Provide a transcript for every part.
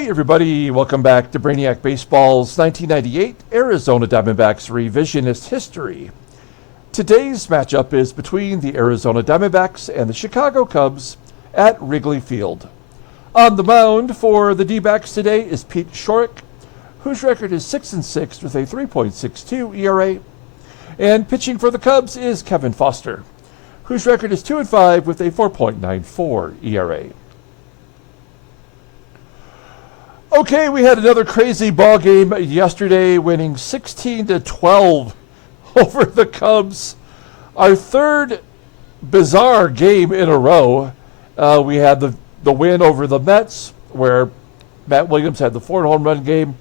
Hey everybody, welcome back to Brainiac Baseball's 1998 Arizona Diamondbacks Revisionist History. Today's matchup is between the Arizona Diamondbacks and the Chicago Cubs at Wrigley Field. On the mound for the D-backs today is Pete Schourek, whose record is 6-6 with a 3.62 ERA. And pitching for the Cubs is Kevin Foster, whose record is 2-5 with a 4.94 ERA. Okay, we had another crazy ball game yesterday, winning 16-12 over the Cubs. Our third bizarre game in a row. We had the win over the Mets, where Matt Williams had the 4-home run game.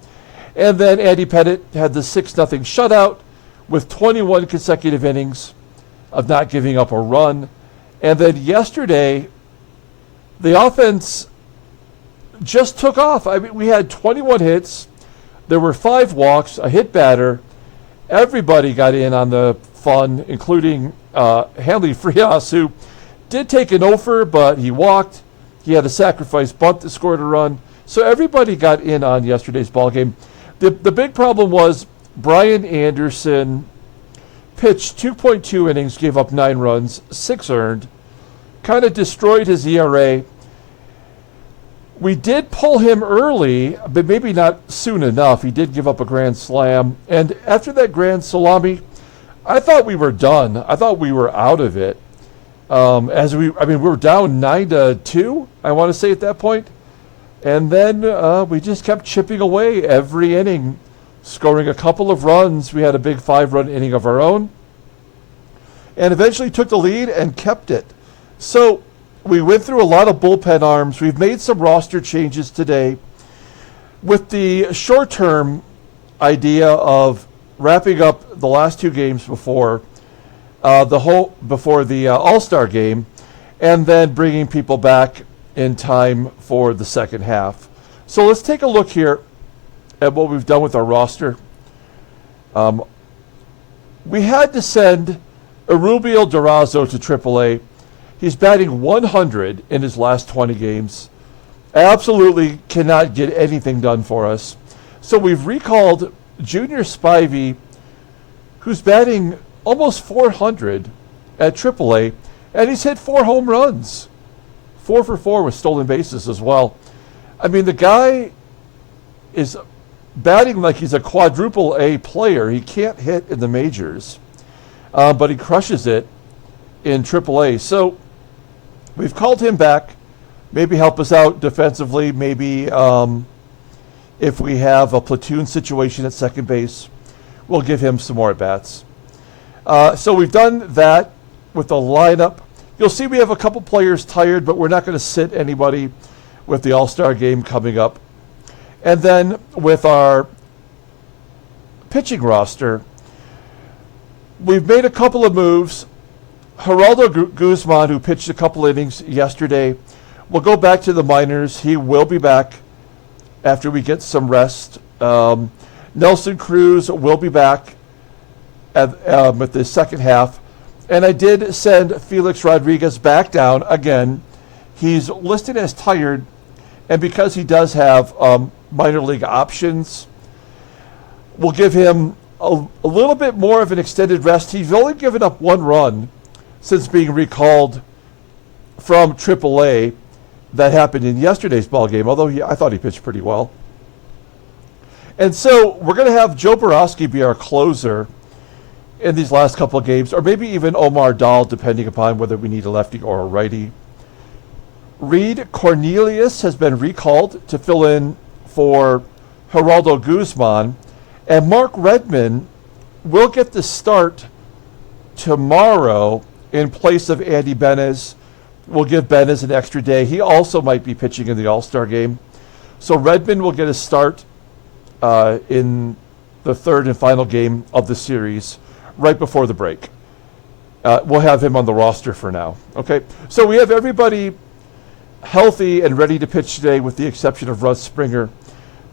And then Andy Pettitte had the 6-0 shutout with 21 consecutive innings of not giving up a run. And then yesterday, the offense just took off. I mean, we had 21 hits. There were 5 walks, a hit batter. Everybody got in on the fun, including Hanley Frias, who did take an offer, but he walked. He had a sacrifice bunt that scored a run. So everybody got in on yesterday's ball game. The big problem was Brian Anderson pitched 2.2 innings, gave up 9 runs, 6 earned, kind of destroyed his ERA. We did pull him early, but maybe not soon enough. He did give up a grand slam. And after that grand salami, I thought we were done. I thought we were out of it. We were down 9-2, I want to say at that point. And then we just kept chipping away every inning, scoring a couple of runs. We had a big 5-run inning of our own, and eventually took the lead and kept it. So we went through a lot of bullpen arms. We've made some roster changes today with the short-term idea of wrapping up the last 2 games before the All-Star game, and then bringing people back in time for the second half. So let's take a look here at what we've done with our roster. We had to send Erubiel Durazo to AAA. He's batting 100 in his last 20 games. Absolutely cannot get anything done for us. So we've recalled Junior Spivey, who's batting almost 400 at AAA, and he's hit 4 home runs. 4 for 4 with stolen bases as well. I mean, the guy is batting like he's a quadruple A player. He can't hit in the majors, but he crushes it in AAA. So we've called him back, maybe help us out defensively, maybe if we have a platoon situation at second base, we'll give him some more at-bats. So we've done that with the lineup. You'll see we have a couple players tired, but we're not going to sit anybody with the All-Star game coming up. And then with our pitching roster, we've made a couple of moves. Geraldo Guzman, who pitched a couple innings yesterday, will go back to the minors. He will be back after we get some rest. Nelson Cruz will be back at the second half. And I did send Felix Rodriguez back down again. He's listed as tired, and because he does have minor league options, we'll give him a little bit more of an extended rest. He's only given up 1 run since being recalled from AAA. That happened in yesterday's ball game, although I thought he pitched pretty well. And so we're going to have Joe Borowski be our closer in these last couple of games, or maybe even Omar Dahl, depending upon whether we need a lefty or a righty. Reed Cornelius has been recalled to fill in for Geraldo Guzman, and Mark Redmond will get the start tomorrow in place of Andy Benez. We'll give Benez an extra day. He also might be pitching in the All-Star game. So Redmond will get a start in the third and final game of the series right before the break. We'll have him on the roster for now. Okay, so we have everybody healthy and ready to pitch today with the exception of Russ Springer,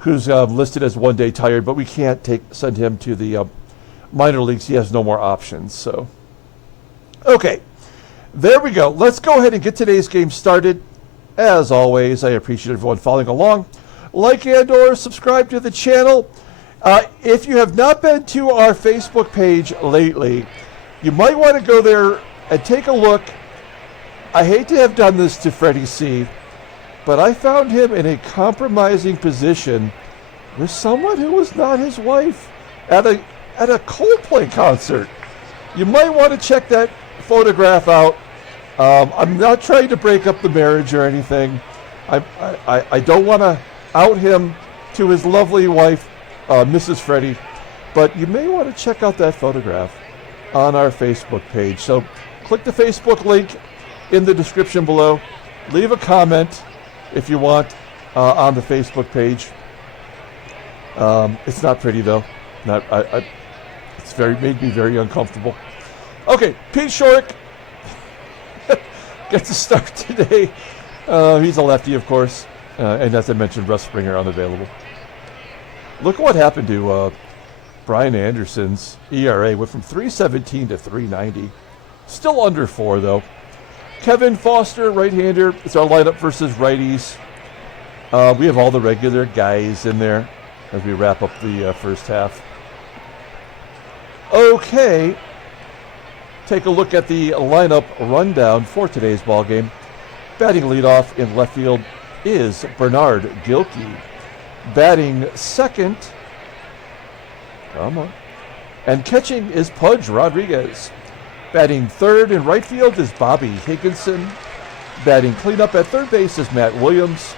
who's listed as 1 day tired, but we can't send him to the minor leagues. He has no more options. So, okay, there we go. Let's go ahead and get today's game started. As always, I appreciate everyone following along. like and or subscribe to the channel. If you have not been to our Facebook page lately, you might want to go there and take a look. I hate to have done this to Freddie C., but I found him in a compromising position with someone who was not his wife at a Coldplay concert. You might want to check that photograph out. I'm not trying to break up the marriage or anything. I don't want to out him to his lovely wife, Mrs. Freddie, but you may want to check out that photograph on our Facebook page. So click the Facebook link in the description below. Leave a comment if you want on the Facebook page. It's not pretty though. It's made me very uncomfortable. Okay, Pete Schourek gets a start today. He's a lefty, of course, and as I mentioned, Russ Springer unavailable. Look at what happened to Brian Anderson's ERA. Went from 3.17 to 3.90. Still under 4 though. Kevin Foster, right-hander. It's our lineup versus righties. We have all the regular guys in there as we wrap up the first half. Okay. Take a look at the lineup rundown for today's ball game. Batting leadoff in left field is Bernard Gilkey. Batting second, come on, and catching is Pudge Rodriguez. Batting third in right field is Bobby Higginson. Batting cleanup at third base is Matt Williams.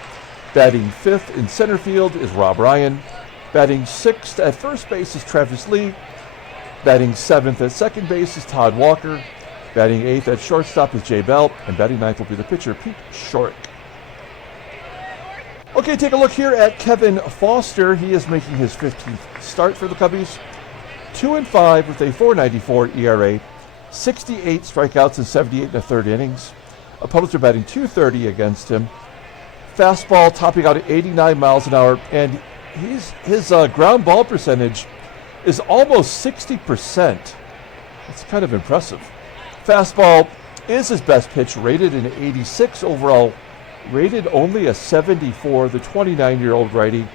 Batting fifth in center field is Rob Ryan. Batting sixth at first base is Travis Lee. Batting seventh at second base is Todd Walker. Batting eighth at shortstop is Jay Bell. And batting ninth will be the pitcher, Pete Schourek. Okay, take a look here at Kevin Foster. He is making his 15th start for the Cubbies. 2-5 with a 4.94 ERA. 68 strikeouts and 78 1/3 innings. Opponents are batting .230 against him. Fastball topping out at 89 miles an hour, and his ground ball percentage is almost 60%. That's kind of impressive. Fastball is his best pitch, rated an 86 overall, rated only a 74. The 29-year-old righty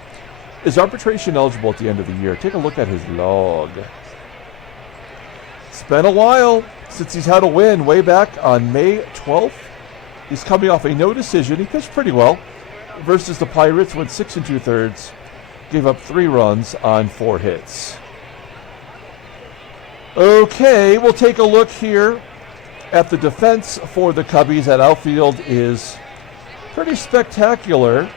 is arbitration eligible at the end of the year. Take a look at his log. It's been a while since he's had a win. Way back on May 12th. He's coming off a no decision. He pitched pretty well versus the Pirates, went 6 2/3, gave up 3 runs on 4 hits. Okay, we'll take a look here at the defense for the Cubbies. At outfield is pretty spectacular.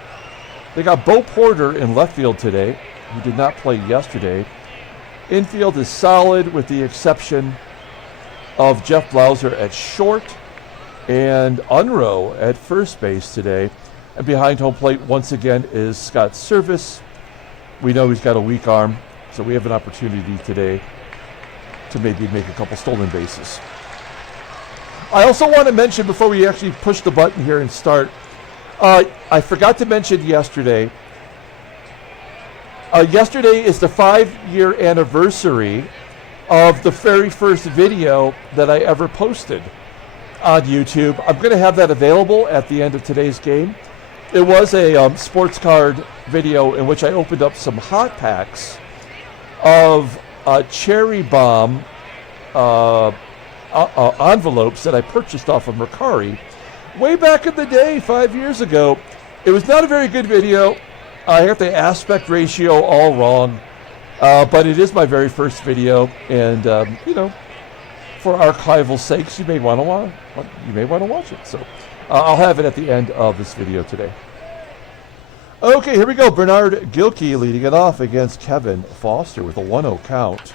They got Bo Porter in left field today, who did not play yesterday. Infield is solid with the exception of Jeff BLAUSER at short and UNROE at first base today. And behind home plate once again is Scott Servais. We know he's got a weak arm, so we have an opportunity today to maybe make a couple stolen bases. I also want to mention before we actually push the button here and start, I forgot to mention yesterday. Yesterday is the 5-year anniversary of the very first video that I ever posted on YouTube. I'm going to have that available at the end of today's game. It was a sports card video in which I opened up some hot packs of Cherry Bomb envelopes that I purchased off of Mercari way back in the day, 5 years ago. It was not a very good video. I have the aspect ratio all wrong, but it is my very first video, and for archival sakes, you may want to watch it. So I'll have it at the end of this video today. Okay, here we go. Bernard Gilkey leading it off against Kevin Foster with a 1-0 count.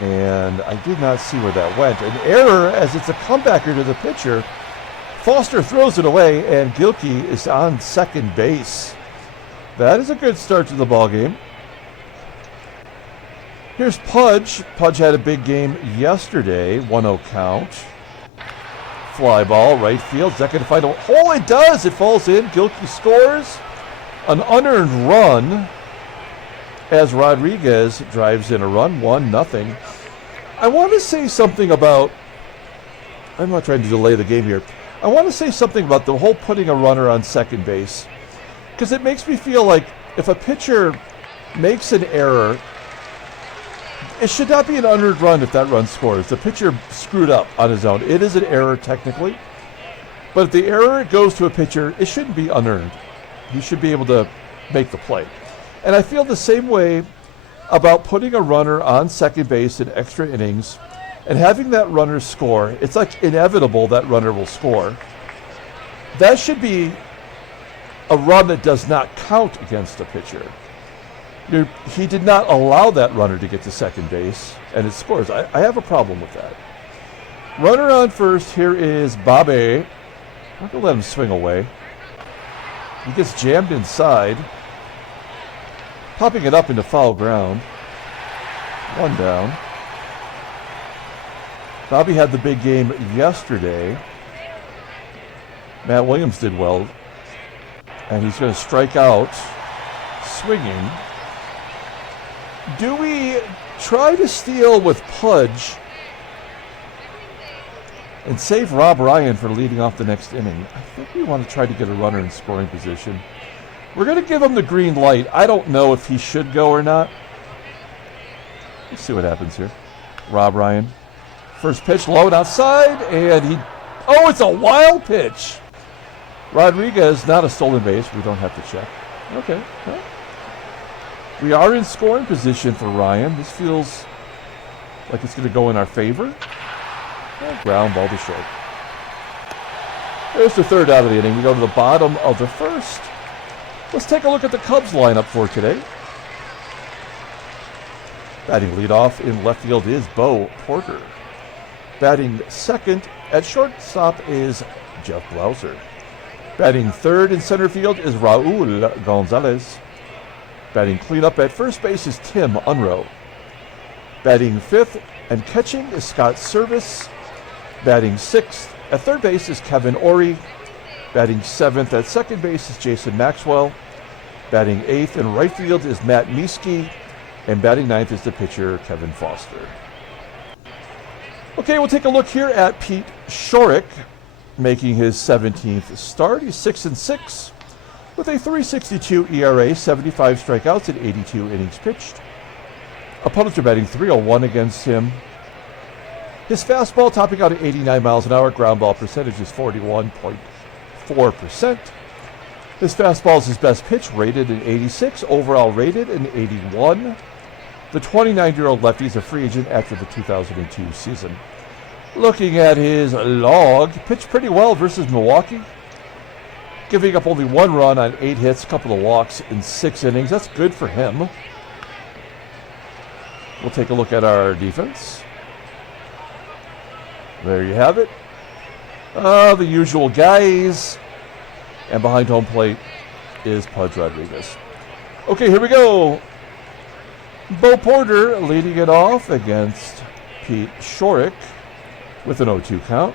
And I did not see where that went. An error as it's a comebacker to the pitcher. Foster throws it away, and Gilkey is on second base. That is a good start to the ball game. Here's Pudge. Pudge had a big game yesterday. 1-0 count. Fly ball, right field. Is that going to find a hole? It does. It falls in. Gilkey scores an unearned run as Rodriguez drives in a run. 1-0. I want to say something about, I'm not trying to delay the game here. I want to say something about the whole putting a runner on second base. Because it makes me feel like if a pitcher makes an error, it should not be an unearned run if that run scores. The pitcher screwed up on his own. It is an error technically. But if the error goes to a pitcher, it shouldn't be unearned. He should be able to make the play. And I feel the same way about putting a runner on second base in extra innings and having that runner score. It's like inevitable that runner will score. That should be a run that does not count against a pitcher. He did not allow that runner to get to second base, and it scores. I have a problem with that. Runner on first, here is Bobby. I'm not going to let him swing away. He gets jammed inside, popping it up into foul ground. One down. Bobby had the big game yesterday. Matt Williams did well, and he's going to strike out swinging. Do we try to steal with Pudge and save Rob Ryan for leading off the next inning? I think we want to try to get a runner in scoring position. We're going to give him the green light. I don't know if he should go or not. Let's see what happens here. Rob Ryan. First pitch low and outside, and oh, it's a wild pitch. Rodriguez, not a stolen base. We don't have to check. Okay. Well, we are in scoring position for Ryan. This feels like it's going to go in our favor. Ground ball to short. There's the third out of the inning. We go to the bottom of the first. Let's take a look at the Cubs lineup for today. Batting leadoff in left field is Bo Porter. Batting second at shortstop is Jeff BLAUSER. Batting third in center field is Raul GONZALEZ. Batting cleanup at first base is Tim UNROE. Batting fifth and catching is Scott SERVAIS. Batting sixth at third base is Kevin ORIE. Batting seventh at second base is Jason Maxwell. Batting eighth in right field is Matt MIESKE. And batting ninth is the pitcher Kevin Foster. Okay, we'll take a look here at Pete Schourek, making his 17th start. He's 6-6 with a .362 ERA, 75 strikeouts and 82 innings pitched. Opponents are batting .301 against him. His fastball topping out at 89 miles an hour. Ground ball percentage is 41.4%. His fastball is his best pitch, rated an 86, overall rated an 81. The 29-year-old lefty is a free agent after the 2002 season. Looking at his log, pitched pretty well versus Milwaukee, giving up only one run on 8 hits, a couple of walks in 6 innings. That's good for him. We'll take a look at our defense. There you have it. The usual guys. And behind home plate is Pudge Rodriguez. Okay, here we go. Bo Porter leading it off against Pete Schourek with an 0-2 count.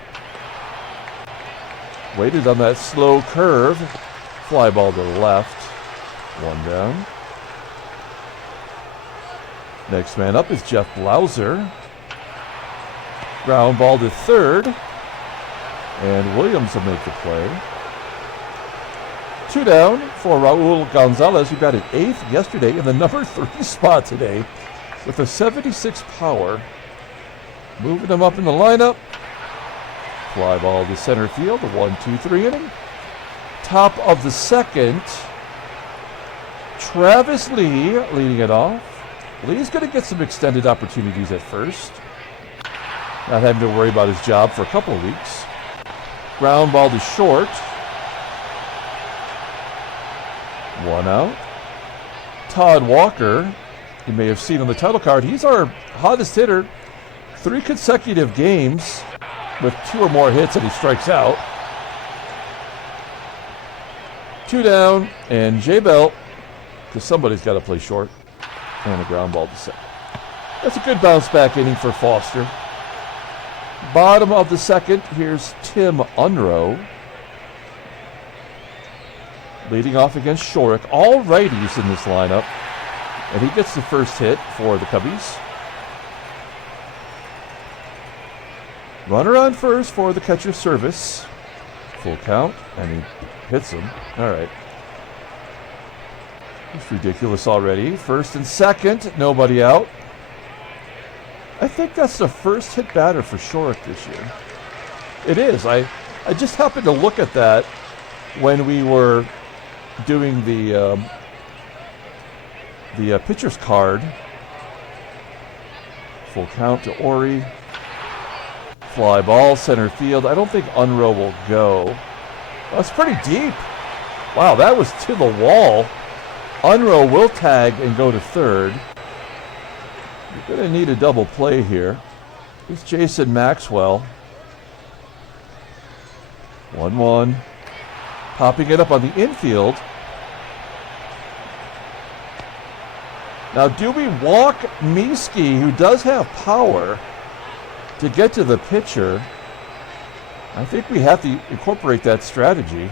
Waited on that slow curve. Fly ball to the left. One down. Next man up is Jeff BLAUSER. Ground ball to third. And Williams will make the play. 2 down for Raul GONZALEZ, who batted 8th yesterday in the number 3 spot today with a 76 power. Moving him up in the lineup. Fly ball to center field, a 1-2-3 inning. Top of the second, Travis Lee leading it off. Lee's going to get some extended opportunities at first. Not having to worry about his job for a couple of weeks. Ground ball to short. 1 out. Todd Walker, you may have seen on the title card, he's our hottest hitter. 3 consecutive games with 2 or more hits and he strikes out. 2 down, and J-Bell, because somebody's got to play short, and a ground ball to second. That's a good bounce back inning for Foster. Bottom of the second, here's Tim UNROE. Leading off against Schourek. All righties in this lineup. And he gets the first hit for the Cubbies. Runner on first for the catcher SERVAIS. Full count, and he hits him. All right. It's ridiculous already. First and second, nobody out. I think that's the first hit batter for Schourek this year. It is. I just happened to look at that when we were doing the pitcher's card. Full count to ORIE. Fly ball, center field. I don't think UNROE will go. That's pretty deep. Wow, that was to the wall. UNROE will tag and go to third. You're going to need a double play here. Here's Jason Maxwell. 1-1. Popping it up on the infield. Now, do we walk MIESKE, who does have power, to get to the pitcher? I think we have to incorporate that strategy.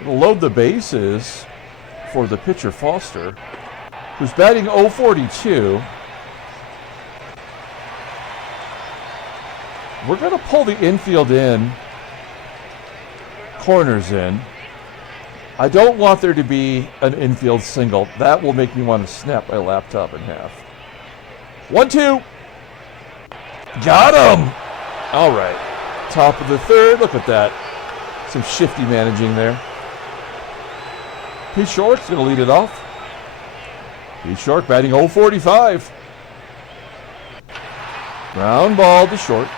It'll load the bases for the pitcher Foster, who's batting .042. We're going to pull the infield in, corners in. I don't want there to be an infield single. That will make me want to snap my laptop in half. 1-2. Got him! All right. Top of the third. Look at that. Some shifty managing there. Pete Schourk's going to lead it off. Pete Schourek batting .045. Ground ball to short.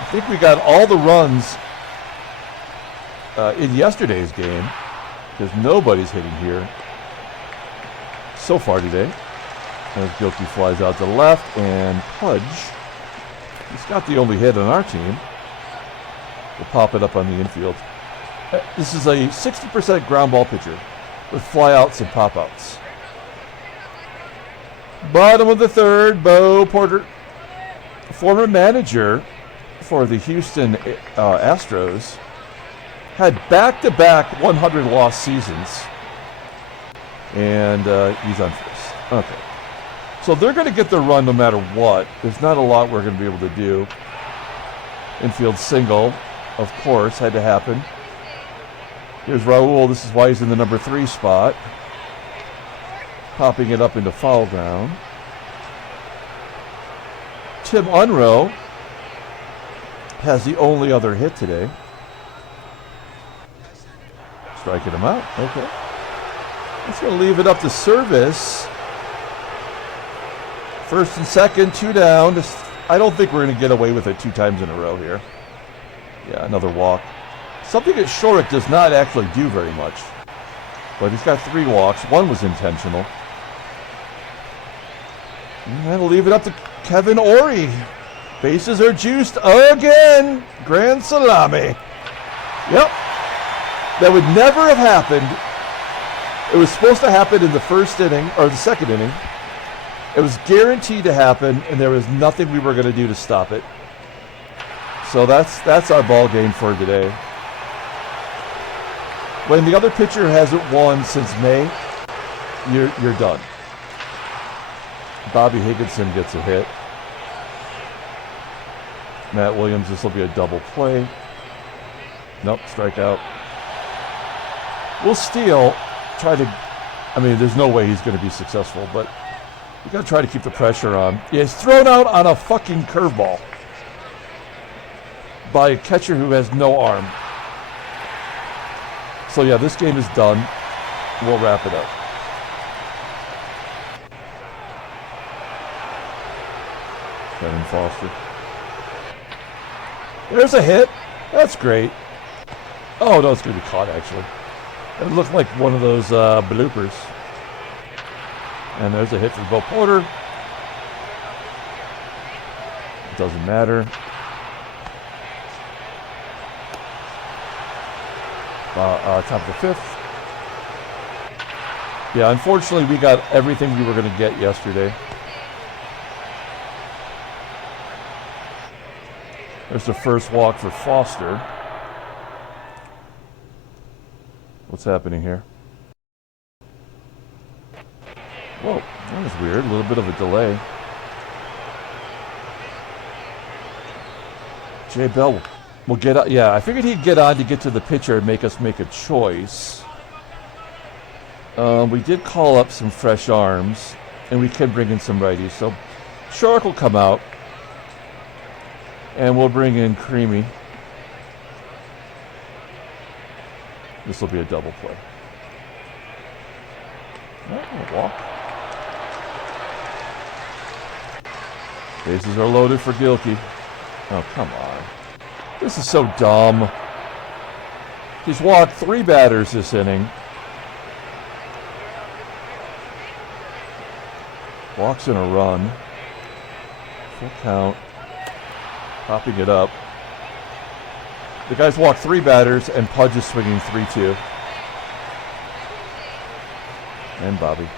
I think we got all the runs in yesterday's game, because nobody's hitting here so far today. As GILKEY flies out to left, and Pudge, he's got the only hit on our team, will pop it up on the infield. This is a 60% ground ball pitcher with flyouts and pop-outs. Bottom of the third, Bo Porter, former manager for the Houston Astros, had back-to-back 100-loss seasons, and he's on first. Okay. So they're going to get the run no matter what. There's not a lot we're going to be able to do. Infield single, of course, had to happen. Here's Raul. This is why he's in the number 3 spot. Popping it up into foul ground. Tim UNROE has the only other hit today. Striking him out. Okay. That's going to leave it up to SERVAIS. First and second, 2 down. I don't think we're going to get away with it 2 times in a row here. Yeah, another walk. Something that Schourek does not actually do very much. But he's got 3 walks. 1 was intentional. And that'll leave it up to Kevin ORIE. Bases are juiced again. Grand salami. Yep. That would never have happened. It was supposed to happen in the first inning, or the second inning. It was guaranteed to happen, and there was nothing we were going to do to stop it. So that's our ball game for today. When the other pitcher hasn't won since May, you're done. Bobby Higginson gets a hit. Matt Williams, this will be a double play. Nope, strikeout. We'll steal, try to, I mean, there's no way he's going to be successful, but you got to try to keep the pressure on. Yeah, he's thrown out on a fucking curveball by a catcher who has no arm. So yeah, this game is done. We'll wrap it up. Kevin Foster. There's a hit. That's great. Oh, no, it's going to be caught, actually. It looked like one of those bloopers. And there's a hit for Bo Porter. It doesn't matter. Top of the 5th. Yeah, unfortunately, we got everything we were going to get yesterday. There's the first walk for Foster. What's happening here? Whoa, that was weird. A little bit of a delay. Jay Bell We'll get, yeah, I figured he'd get on to get to the pitcher and make us make a choice. We did call up some fresh arms, and we can bring in some righties. So Schourek will come out, and we'll bring in Creamy. This will be a double play. Oh, walk. Bases are loaded for GILKEY. Oh, come on. This is so dumb. He's walked 3 batters this inning. Walks in a run. Full count. Popping it up. The guy's walked 3 batters, and Pudge is swinging 3-2. And Bobby.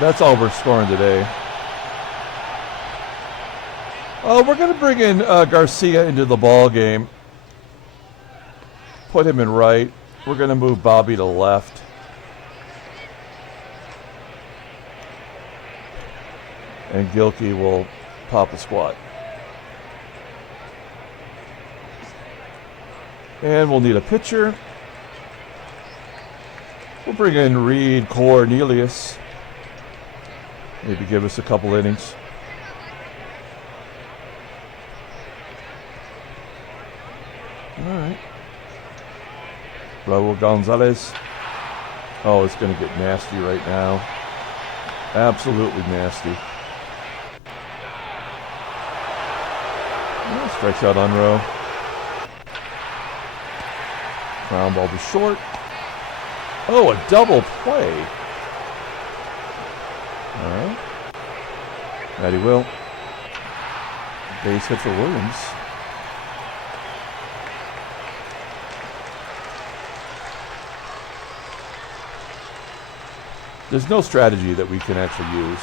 That's all we're scoring today. We're going to bring in Garcia into the ball game. Put him in right. We're going to move Bobby to left. And GILKEY will pop a squat. And we'll need a pitcher. We'll bring in Reed Cornelius. Maybe give us a couple innings. All right. Raul Gonzalez. Oh, it's going to get nasty right now. Absolutely nasty. Yeah, strikes out UNROE. Ground ball to short. Oh, a double play. All right. Matty Will. Base hit for Williams. There's no strategy that we can actually use.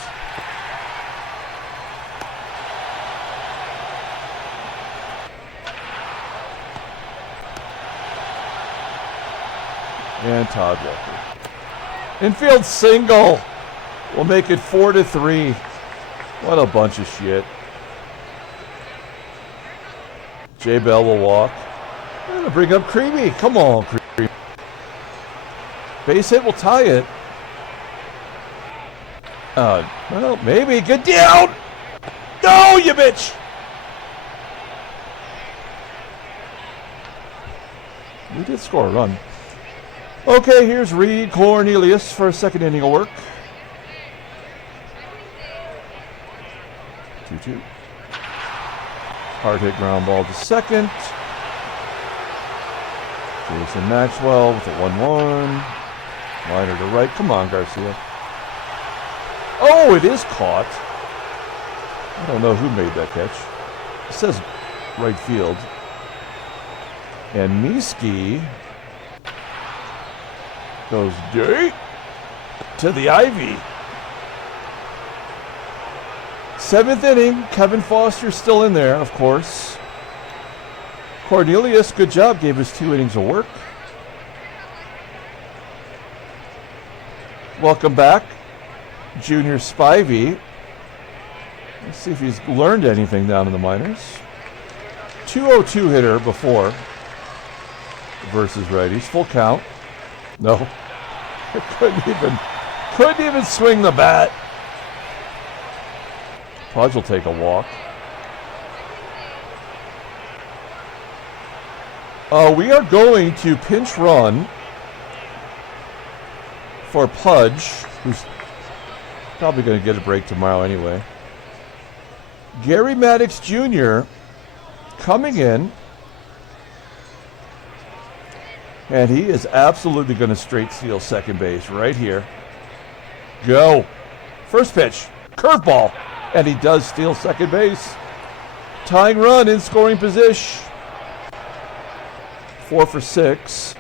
And Todd Walker. Infield single. We'll make it 4-3. What a bunch of shit. J. Bell will walk. I'm going to bring up Creamy. Come on, Creamy. Base hit will tie it. Well, maybe. Get down! No, you bitch! We did score a run. Okay, here's Reed Cornelius for a second inning of work. 2-2. Hard hit ground ball to second. Jason Maxwell with a 1-1. Liner to right. Come on, Garcia. Oh, it is caught. I don't know who made that catch. It says right field. And MIESKE goes deep to the ivy. 7th inning. Kevin Foster's still in there, of course. Cornelius, good job. Gave us 2 innings of work. Welcome back, Junior Spivey. Let's see if he's learned anything down in the minors. 202 hitter before versus righties. Full count. No. Couldn't even swing the bat. Pudge will take a walk. We are going to pinch run for Pudge, who's probably going to get a break tomorrow anyway. Gary Maddox Jr. coming in, and he is absolutely going to straight steal second base right here. Go. First pitch, curveball, and he does steal second base. Tying run in scoring position. 4 for 6.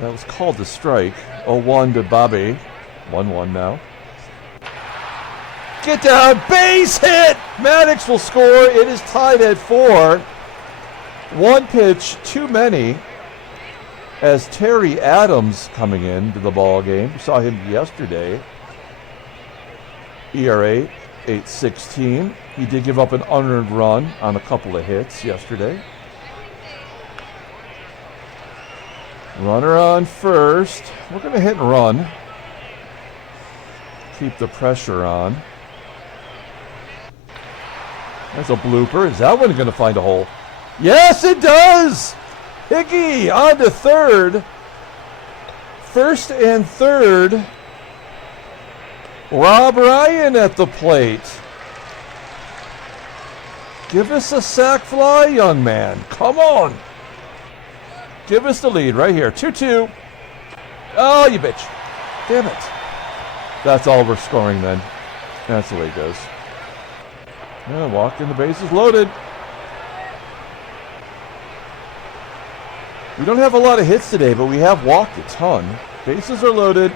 That was called the strike. 0-1 to Bobby. 1-1 now. Get down, base hit! Maddox will score. It is tied at 4. 1 pitch too many as Terry Adams coming into the ball game. We saw him yesterday. ERA 8-16. He did give up an unearned run on a couple of hits yesterday. Runner on first. We're going to hit and run. Keep the pressure on. That's a blooper. Is that one going to find a hole? Yes, it does! Higgy on to third. First and third. Rob Ryan at the plate. Give us a sac fly, young man. Come on. Give us the lead right here. 2-2. Oh, you bitch. Damn it. That's all we're scoring then. That's the way it goes. Yeah, walk in, the base is loaded. We don't have a lot of hits today, but we have walked a ton. Bases are loaded.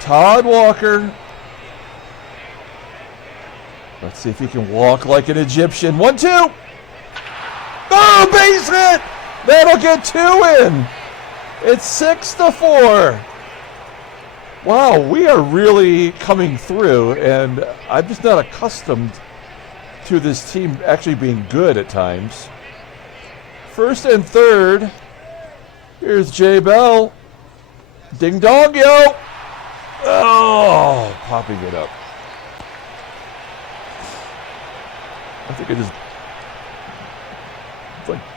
Todd Walker. Let's see if he can walk like an Egyptian. 1-2. Oh, base hit! That'll get 2 in. It's 6-4. Wow, we are really coming through, and I'm just not accustomed to this team actually being good at times. First and third. Here's Jay Bell. Ding dong, yo. Oh, popping it up. I think I just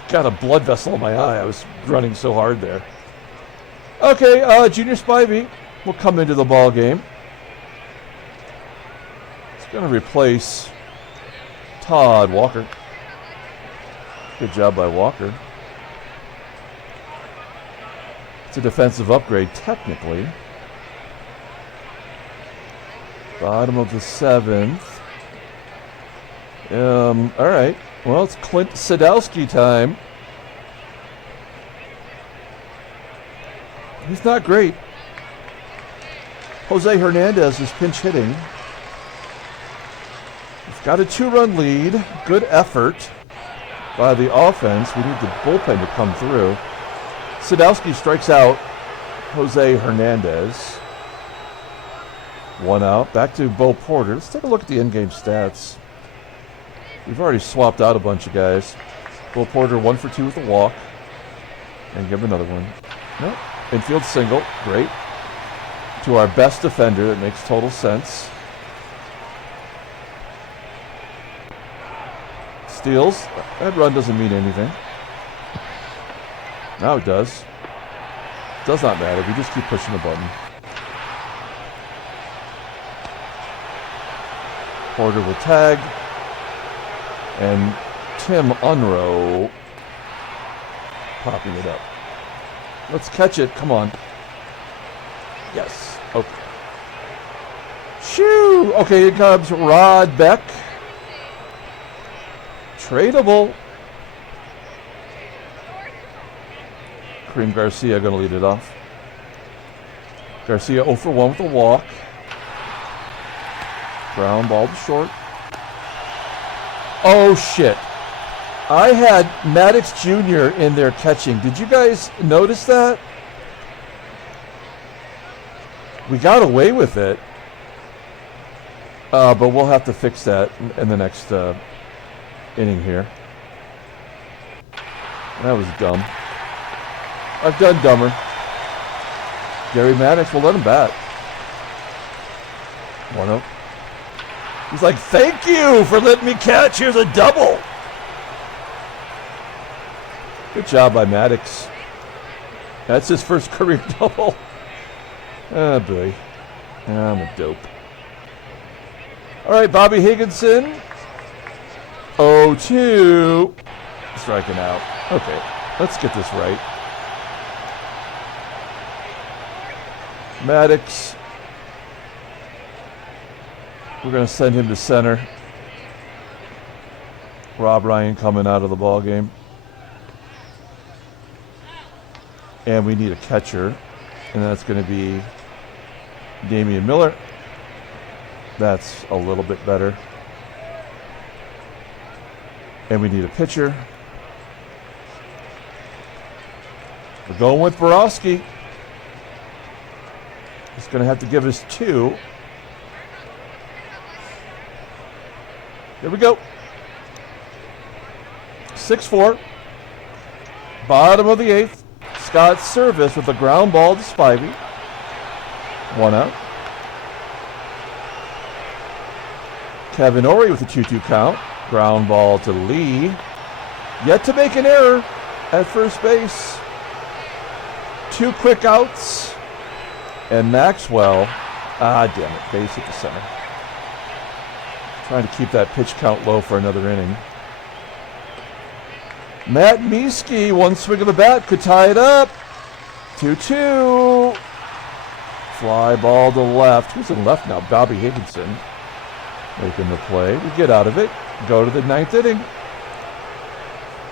got a blood vessel in my eye. I was running so hard there. Okay, Junior Spivey will come into the ball game. He's going to replace Todd Walker. Good job by Walker. It's a defensive upgrade, technically. Bottom of the 7th. All right. Well, it's Clint Sadowski time. He's not great. Jose Hernandez is pinch hitting. We've got a 2-run lead. Good effort by the offense. We need the bullpen to come through. Sadowski strikes out Jose Hernandez. 1 out. Back to Bo Porter. Let's take a look at the in-game stats. We've already swapped out a bunch of guys. Bo Porter 1 for 2 with a walk. And give him another one. Nope. Infield single. Great. To our best defender. That makes total sense. Steals. That run doesn't mean anything. Now it does. Does not matter. We just keep pushing the button. Porter will tag. And Tim Unroe popping it up. Let's catch it. Come on. Yes. Okay. Shoo! Okay, here comes Rod Beck. Tradable. Kareem Garcia going to lead it off. Garcia 0 for 1 with a walk. Ground ball to short. Oh, shit. I had Maddox Jr. in there catching. Did you guys notice that? We got away with it. But we'll have to fix that in the next inning here. That was dumb. I've done dumber. Gary Maddox will let him bat. 1-0. He's like, thank you for letting me catch. Here's a double. Good job by Maddox. That's his first career double. Oh, boy. I'm a dope. All right, Bobby Higginson. 0-2. Striking out. Okay, let's get this right. Maddox. We're going to send him to center. Rob Ryan coming out of the ball game. And we need a catcher. And that's going to be Damian Miller. That's a little bit better. And we need a pitcher. We're going with Borowski. He's going to have to give us 2. Here we go. 6-4. Bottom of the 8th. Scott Servais with a ground ball to Spivey. 1 out. Kevin Orie with a 2-2 count. Ground ball to Lee. Yet to make an error at first base. 2 quick outs. And Maxwell, damn it, base at the center. Trying to keep that pitch count low for another inning. Matt Mieske, 1 swing of the bat, could tie it up. 2-2. Fly ball to left. Who's in left now? Bobby Higginson making the play. We get out of it. Go to the 9th inning.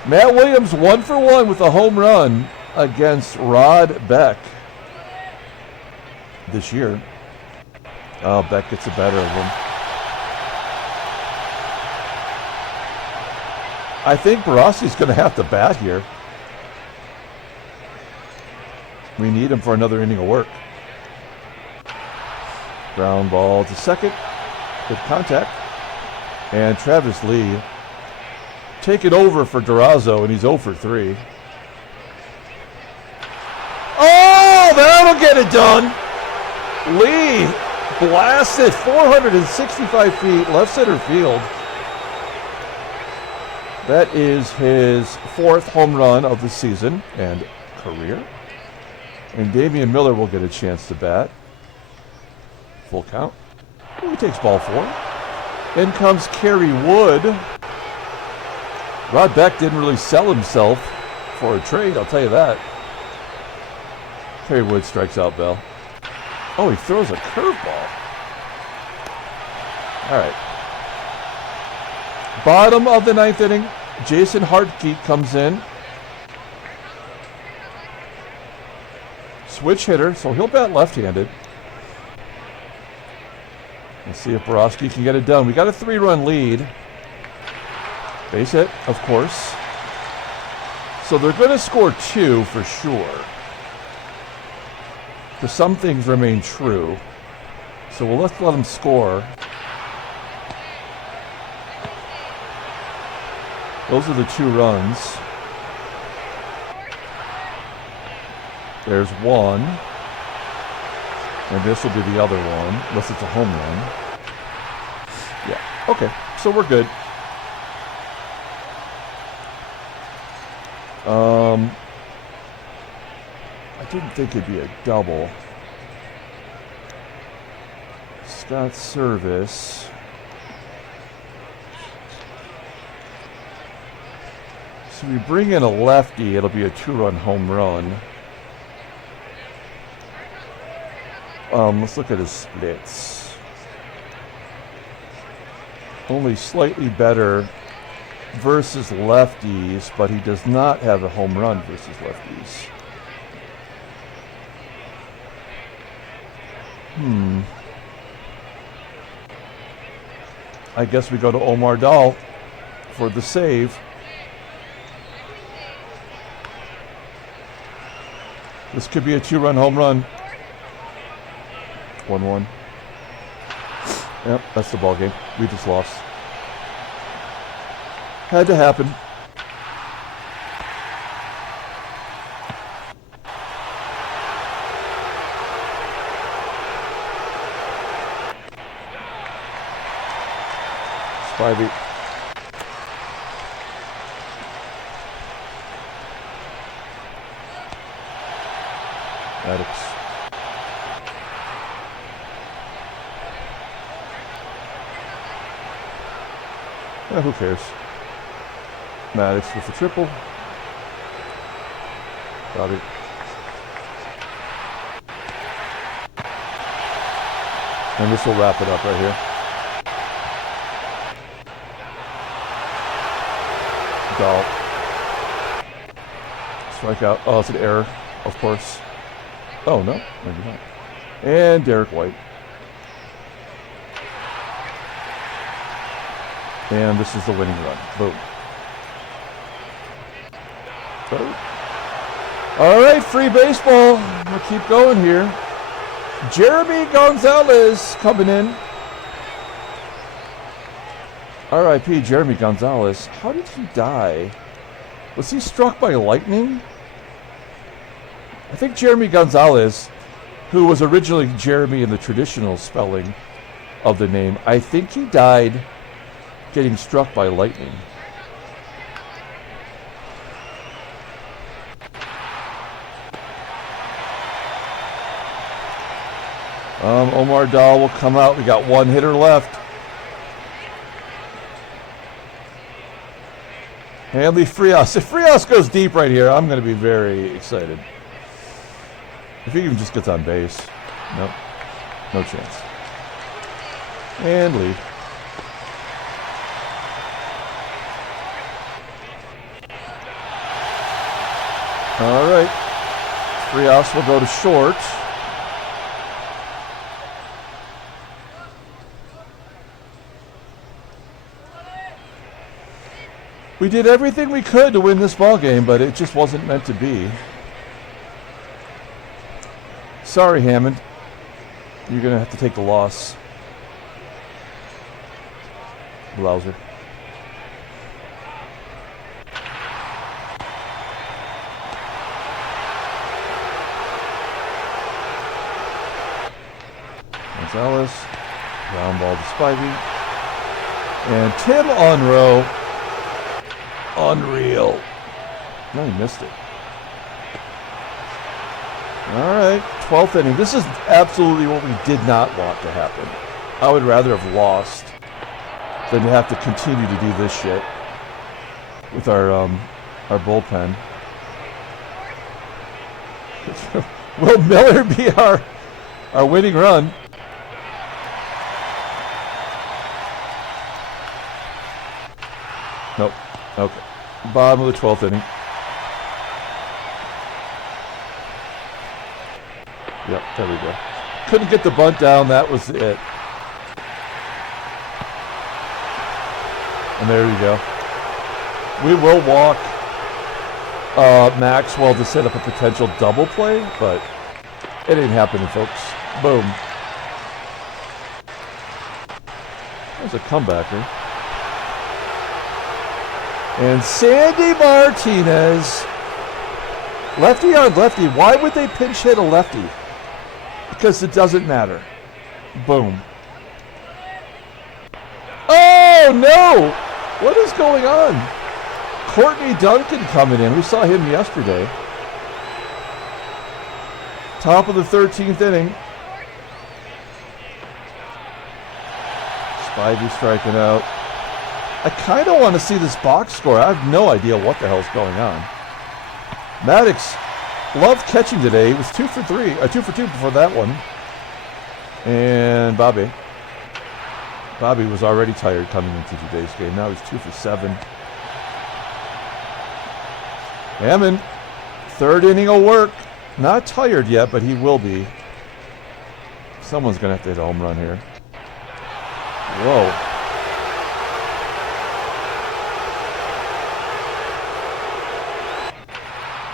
Matt Williams 1 for 1 with a home run against Rod Beck this year. Oh, Beck gets the better of him. I think Barowski's going to have to bat here. We need him for another inning of work. Ground ball to second. Good contact. And Travis Lee take it over for Durazo, and he's 0 for 3. Oh, that'll get it done. Lee blasted 465 feet left center field. That is his 4th home run of the season and career. And Damian Miller will get a chance to bat. Full count. He takes ball 4. In comes Kerry Wood. Rod Beck didn't really sell himself for a trade, I'll tell you that. Kerry Wood strikes out Bell. Oh, he throws a curveball. All right. Bottom of the 9th inning, Jason Hartke comes in. Switch hitter, so he'll bat left-handed. Let's see if Borowski can get it done. We got a 3-run lead. Base hit, of course. So they're going to score 2 for sure. Because some things remain true. So let's let them score. Those are the 2 runs. There's 1. And this will be the other one, unless it's a home run. Yeah, okay, so we're good. I didn't think it'd be a double. Scott Servais. So we bring in a lefty, it'll be a 2-run home run. Let's look at his splits. Only slightly better versus lefties, but he does not have a home run versus lefties. I guess we go to Omar Dahl for the save. This could be a 2-run home run. 1-1. Yep, that's the ball game. We just lost. Had to happen. Spivey. Maddox. Who cares? Maddox with the triple. Got it. And this will wrap it up right here. Dahl. Strikeout. Oh, it's an error, of course. Oh, no, maybe not. And Derek White. And this is the winning run. Boom. Boom. All right, free baseball. We'll keep going here. Jeremy Gonzalez coming in. R.I.P. Jeremy Gonzalez. How did he die? Was he struck by lightning? I think Jeremy Gonzalez, who was originally Jeremy in the traditional spelling of the name, I think he died getting struck by lightning. Omar Dahl will come out. We got one hitter left. Hanley Frias. If Frias goes deep right here, I'm going to be very excited. If he even just gets on base. Nope. No chance. And lead. All right. Frias will go to short. We did everything we could to win this ball game, but it just wasn't meant to be. Sorry, Hammond. You're going to have to take the loss. BLAUSER. Gonzalez. Ground ball to Spivey. And Tim UNROE. Unreal. No, he missed it. All right, 12th inning. This is absolutely what we did not want to happen. I would rather have lost than to have to continue to do this shit with our bullpen. Will Miller be our winning run? Nope. Okay. Bottom of the 12th inning. Yep, there we go. Couldn't get the bunt down. That was it. And there we go. We will walk Maxwell to set up a potential double play, but it ain't happening, folks. Boom. There's a comebacker. And Sandy Martinez, lefty on lefty. Why would they pinch hit a lefty? Because it doesn't matter. Boom. Oh, no! What is going on? Courtney Duncan coming in. We saw him yesterday. Top of the 13th inning. Spivey striking out. I kind of want to see this box score. I have no idea what the hell's going on. Maddox loved catching today. He was 2 for 2 before that one. And Bobby was already tired coming into today's game. Now he's 2 for 7. Hammond, third inning will work. Not tired yet, but he will be. Someone's going to have to hit a home run here. Whoa.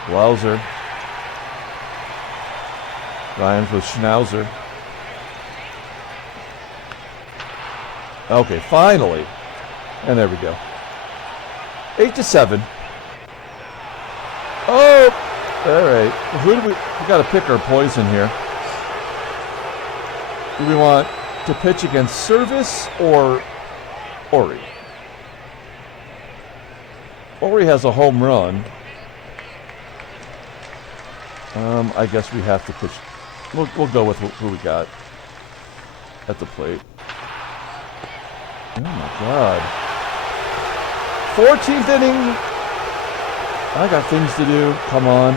BLAUSER. Ryan's with Schnauzer. Okay, finally. And there we go. 8-7. Oh! All right. Who do we got to pick our poison here. Do we want to pitch against Service or ORIE? ORIE has a home run. I guess we have to pitch. We'll go with who we got at the plate. Oh my God. 14th inning. I got things to do. Come on.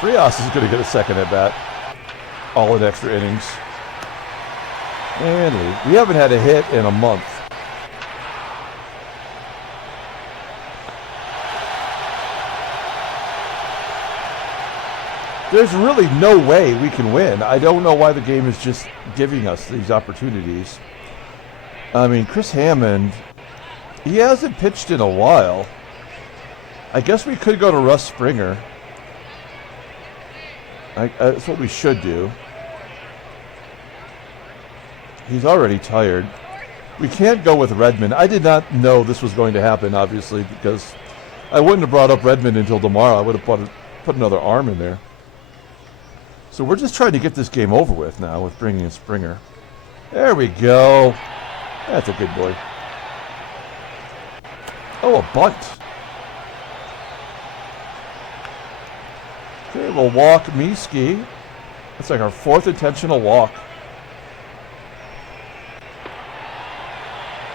Frias is going to get a second at bat. All in extra innings. And we haven't had a hit in a month. There's really no way we can win. I don't know why the game is just giving us these opportunities. I mean, Chris Hammond, he hasn't pitched in a while. I guess we could go to Russ Springer. That's what we should do. He's already tired. We can't go with Redmond. I did not know this was going to happen, obviously, because I wouldn't have brought up Redmond until tomorrow. I would have put another arm in there. So we're just trying to get this game over with now with bringing in Springer. There we go. That's a good boy. Oh, a bunt. Okay, we'll walk MIESKE. That's like our 4th intentional walk.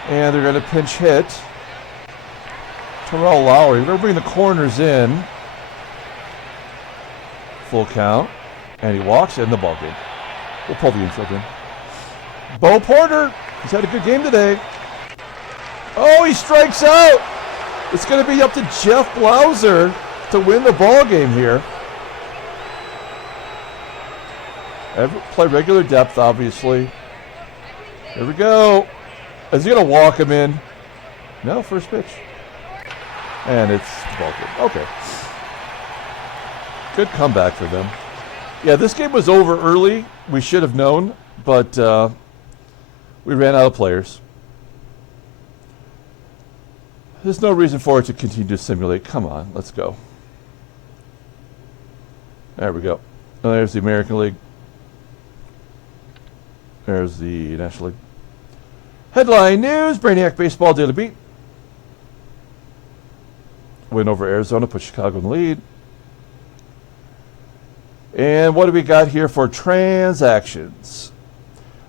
And they're going to pinch hit Terrell Lowry. We're going to bring the corners in. Full count. And he walks in the ballgame. We'll pull the infield in. Bo Porter. He's had a good game today. Oh, he strikes out. It's going to be up to Jeff BLAUSER to win the ball game here. Play regular depth, obviously. Here we go. Is he going to walk him in? No, first pitch. And it's the ball game. Okay. Good comeback for them. Yeah, this game was over early. We should have known, but we ran out of players. There's no reason for it to continue to simulate. Come on, let's go. There we go. Oh, there's the American League. There's the National League. Headline news, Brainiac Baseball Daily Beat. Win over Arizona, put Chicago in the lead. And what do we got here for transactions?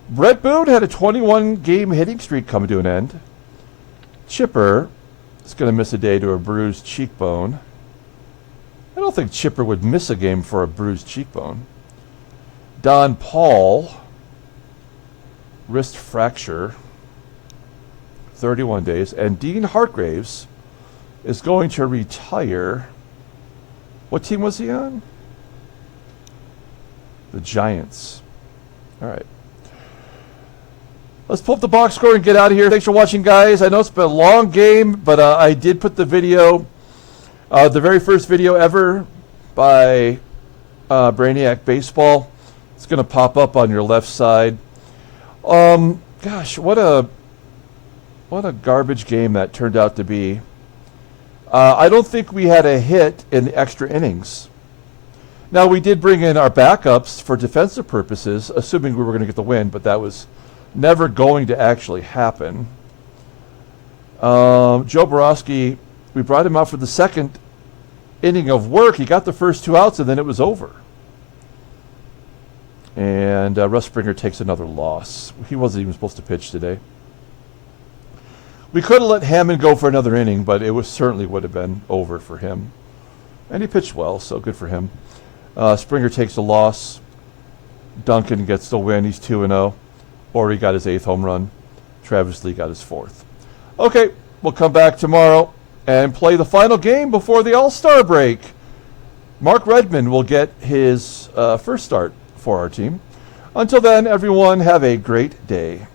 Brett Boone had a 21-game hitting streak come to an end. Chipper is going to miss a day to a bruised cheekbone. I don't think Chipper would miss a game for a bruised cheekbone. Don Paul, wrist fracture, 31 days. And Dean Hartgraves is going to retire. What team was he on? The Giants. All right. Let's pull up the box score and get out of here. Thanks for watching, guys. I know it's been a long game, but I did put the video, the very first video ever by Brainiac Baseball. It's going to pop up on your left side. Gosh, what a garbage game that turned out to be. I don't think we had a hit in the extra innings. Now, we did bring in our backups for defensive purposes, assuming we were going to get the win, but that was never going to actually happen. Joe Borowski, we brought him out for the second inning of work. He got the first 2 outs, and then it was over. And Russ Springer takes another loss. He wasn't even supposed to pitch today. We could have let Hammond go for another inning, but it certainly would have been over for him. And he pitched well, so good for him. Springer takes a loss. Duncan gets the win. He's 2-0. Orie got his 8th home run. Travis Lee got his 4th. Okay, we'll come back tomorrow and play the final game before the All-Star break. Mark Redmond will get his first start for our team. Until then, everyone, have a great day.